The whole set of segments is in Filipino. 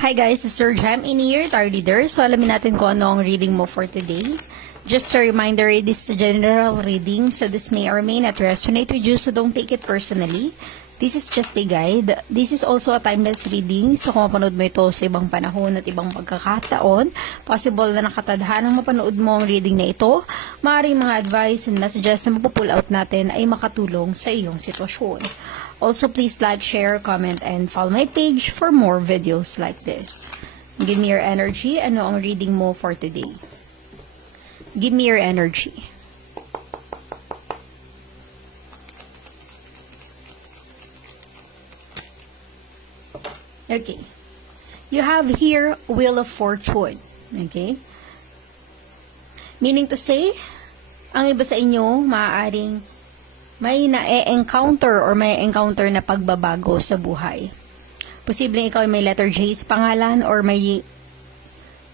Hi guys, it's Sir Jam in here, Tarot Reader. So alamin natin kung ano ang reading mo for today. Just a reminder, this is a general reading, so this may or may not resonate with you, so don't take it personally. This is just a guide. This is also a timeless reading, so kung mapanood mo ito sa ibang panahon at ibang pagkakataon, possible na nakatadhanang mapanood mo ang reading na ito, maaaring mga advice and messages na mapupull out natin ay makatulong sa iyong sitwasyon. Also, please like, share, comment, and follow my page for more videos like this. Give me your energy. Ano ang reading mo for today? Give me your energy. Okay. You have here Wheel of Fortune. Okay? Meaning to say, ang iba sa inyo, maaaring may na-encounter or may encounter na pagbabago sa buhay. Posibleng ikaw ay may letter J sa pangalan or may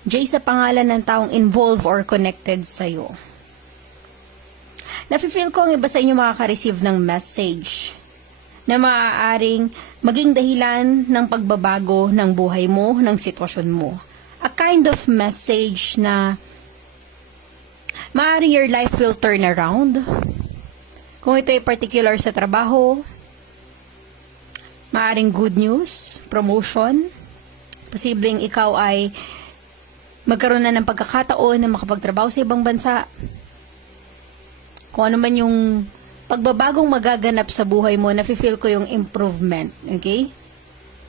J sa pangalan ng taong involved or connected sa'yo. Nafe-feel ko ang iba sa inyo makaka-receive ng message na maaaring maging dahilan ng pagbabago ng buhay mo, ng sitwasyon mo. A kind of message na maaaring your life will turn around. Kung ito ay particular sa trabaho, maaaring good news, promotion, posibleng ikaw ay magkaroon na ng pagkakataon na makapagtrabaho sa ibang bansa. Kung ano man yung pagbabagong magaganap sa buhay mo, nafe-feel ko yung improvement, okay?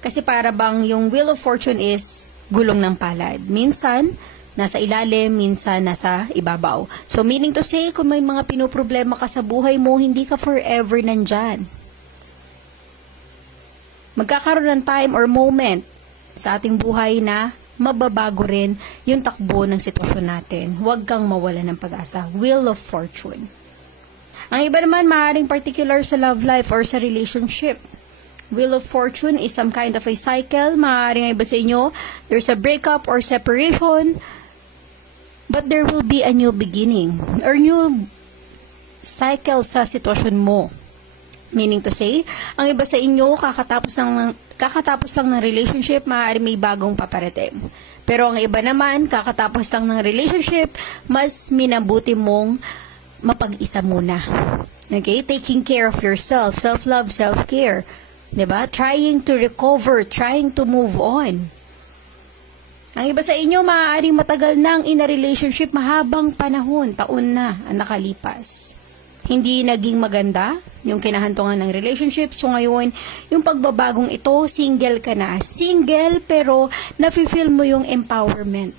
Kasi para bang yung Wheel of Fortune is gulong ng palad. Minsan, nasa ilalim, minsan nasa ibabaw. So, meaning to say, kung may mga pinoproblema ka sa buhay mo, hindi ka forever nandyan. Magkakaroon ng time or moment sa ating buhay na mababago rin yung takbo ng sitwasyon natin. Huwag kang mawala ng pag-asa. Wheel of Fortune. Ang iba naman, maaaring particular sa love life or sa relationship. Wheel of Fortune is some kind of a cycle. Maaaring iba sa inyo, there's a breakup or separation, but there will be a new beginning or new cycle sa sitwasyon mo. Meaning to say, ang iba sa inyo, kakatapos lang ng relationship, maaari may bagong paparating. Pero ang iba naman, kakatapos lang ng relationship, mas minabuti mong mapag-isa muna. Okay? Taking care of yourself, self-love, self-care. Diba? Trying to recover, trying to move on. Ang iba sa inyo, maaaring matagal nang in a relationship, mahabang panahon, taon na ang nakalipas. Hindi naging maganda yung kinahantungan ng relationship. So ngayon, yung pagbabagong ito, single ka na. Single, pero nafe-feel mo yung empowerment.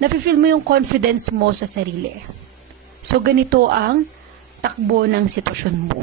Nafe-feel mo yung confidence mo sa sarili. So ganito ang takbo ng sitwasyon mo.